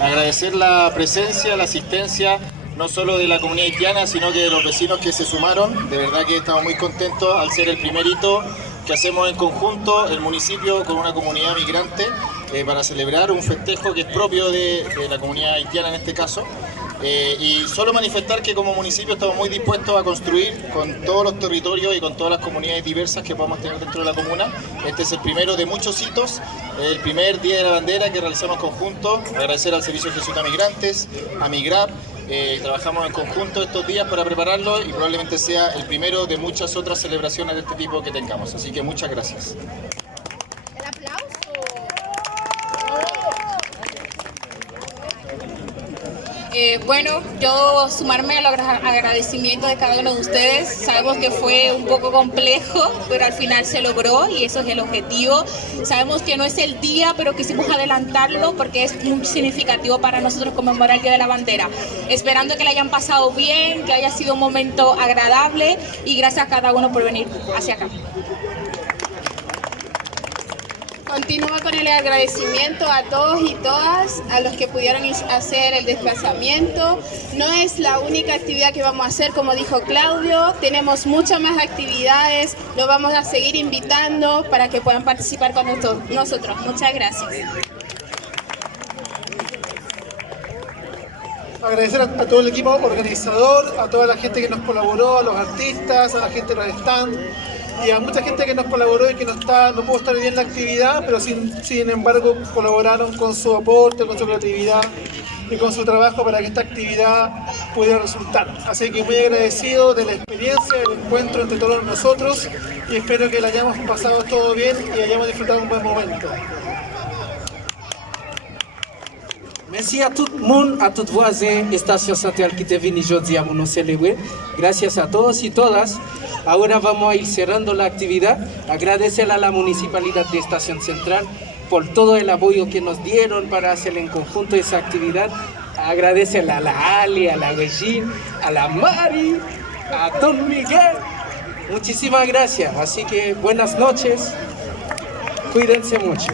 agradecer la presencia, la asistencia, no solo de la comunidad haitiana, sino que de los vecinos que se sumaron. De verdad que estamos muy contentos al ser el primer hito que hacemos en conjunto el municipio con una comunidad migrante para celebrar un festejo que es propio de la comunidad haitiana en este caso. Y solo manifestar que como municipio estamos muy dispuestos a construir con todos los territorios y con todas las comunidades diversas que podamos tener dentro de la comuna. Este es el primero de muchos hitos, el primer Día de la Bandera que realizamos en conjunto. Agradecer al Servicio Jesuita Migrantes, a Migrap. Trabajamos en conjunto estos días para prepararlo y probablemente sea el primero de muchas otras celebraciones de este tipo que tengamos. Así que muchas gracias. El aplauso. Bueno, yo sumarme a los agradecimientos de cada uno de ustedes. Sabemos que fue un poco complejo, pero al final se logró y eso es el objetivo. Sabemos que no es el día, pero quisimos adelantarlo porque es muy significativo para nosotros conmemorar el Día de la Bandera. Esperando que le hayan pasado bien, que haya sido un momento agradable y gracias a cada uno por venir hacia acá. Continúa con el agradecimiento a todos y todas, a los que pudieron hacer el desplazamiento. No es la única actividad que vamos a hacer, como dijo Claudio, tenemos muchas más actividades, los vamos a seguir invitando para que puedan participar con nosotros. Muchas gracias. Agradecer a todo el equipo organizador, a toda la gente que nos colaboró, a los artistas, a la gente de los stands y a mucha gente que nos colaboró y que no pudo estar hoy día en la actividad, pero sin embargo colaboraron con su aporte, con su creatividad y con su trabajo para que esta actividad pudiera resultar. Así que muy agradecido de la experiencia, del encuentro entre todos nosotros y espero que la hayamos pasado todo bien y hayamos disfrutado un buen momento. Merci à tout le monde, à toutes voisins, Estación Central que te vini hoy día para celebrar. Gracias a todos y todas. Ahora vamos a ir cerrando la actividad. Agradecer a la Municipalidad de Estación Central por todo el apoyo que nos dieron para hacer en conjunto esa actividad. Agradecer a la Ali, a la Regine, a la Mari, a Don Miguel. Muchísimas gracias. Así que buenas noches. Cuídense mucho.